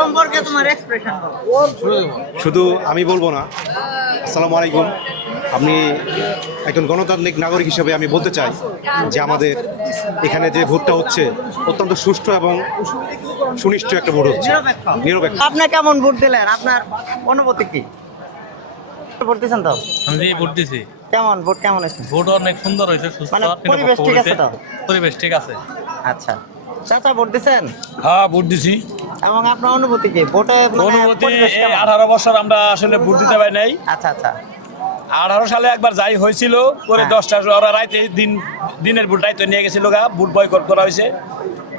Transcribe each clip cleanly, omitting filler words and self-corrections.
সম্পর্কে তোমার এক্সপ্রেশন বলো। শুধু আমি বলবো না, আসসালামু আলাইকুম, আপনি একজন গণতান্ত্রিক নাগরিক হিসেবে আমি বলতে চাই যে আমাদের এখানে যে ভোটটা হচ্ছে অত্যন্ত সুষ্ঠু এবং সুনিষ্ঠ একটা ভোট হচ্ছে, নিরপেক্ষ। আপনি কেমন ভোট দিলেন? আপনার অনুভূতি কি? ভোট দিয়েছেন তো? আমি ভোট দিছি। কেমন ভোট কেমন হয়েছে? ভোট অনেক সুন্দর হয়েছে, সুস্থ, মানে পরিবেশ ঠিক আছে তো? পরিবেশ ঠিক আছে। আচ্ছা, চাচা ভোট দিয়েছেন? হ্যাঁ, ভোট দিছি। এবং আপনার অনুভূতি কি ভোটে? অনুমতি 18 বছর আমরা আসলে ভোট দিতে পারি নাই। আচ্ছা আচ্ছা 18 সালে একবার যাই হয়েছিল, পরে 10টা ওরা রাতে দিনের ভোট দায়িত্ব নিয়ে গেছিল, ভোট বয়কট করা হয়েছে।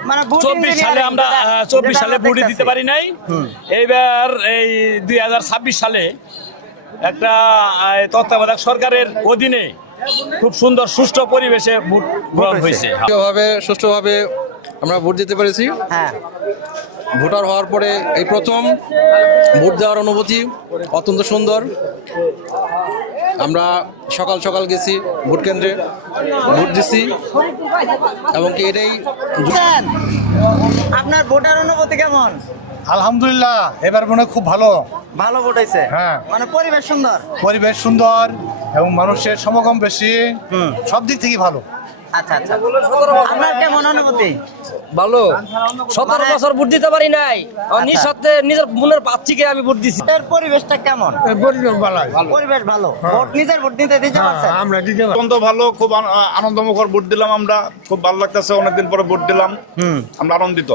মানে 24 সালে আমরা 24 সালে ভোট দিতে পারি নাই। এইবার এই 2026 সালে একটা তত্ত্বাবধায়ক সরকারের অধীনে খুব সুন্দর সুষ্ঠু পরিবেশে ভোট গ্রহণ হয়েছে। সুষ্ঠুভাবে আমরা ভোট দিতে পেরেছি। হ্যাঁ, ভোটার হওয়ার পরে এই প্রথম ভোট দেওয়ার অনুভূতি অত্যন্ত সুন্দর। আমরা সকাল সকাল গেছি ভোট কেন্দ্রে, ভোট দিছি এবং কি এটাই আপনার ভোটার অনুভূতি কেমন? আলহামদুলিল্লাহ, এবার মনে হয় খুব ভালো। ভালো ভোট হয়েছে? হ্যাঁ। মানে পরিবেশ সুন্দর? পরিবেশ সুন্দর এবং মানুষের সমাগম বেশি, সব দিক থেকে ভালো। আচ্ছা আচ্ছা, আপনার কেমন অনুভূতি? ভালো। 17 বছর ভোট দিতে পারি নাই, নিঃস্বার্থে নিজের মনের পাচ্ছিকে আমি ভোট দিছি। এর পরিবেশটা কেমন? পরিবেশ ভালো, ভোট নিজের ভোট দিতে পারছেন? অত্যন্ত ভালো, খুব আনন্দমুখর ভোট দিলাম আমরা, খুব ভালো লাগতেছে, অনেকদিন পরে ভোট দিলাম, আমরা আনন্দিত।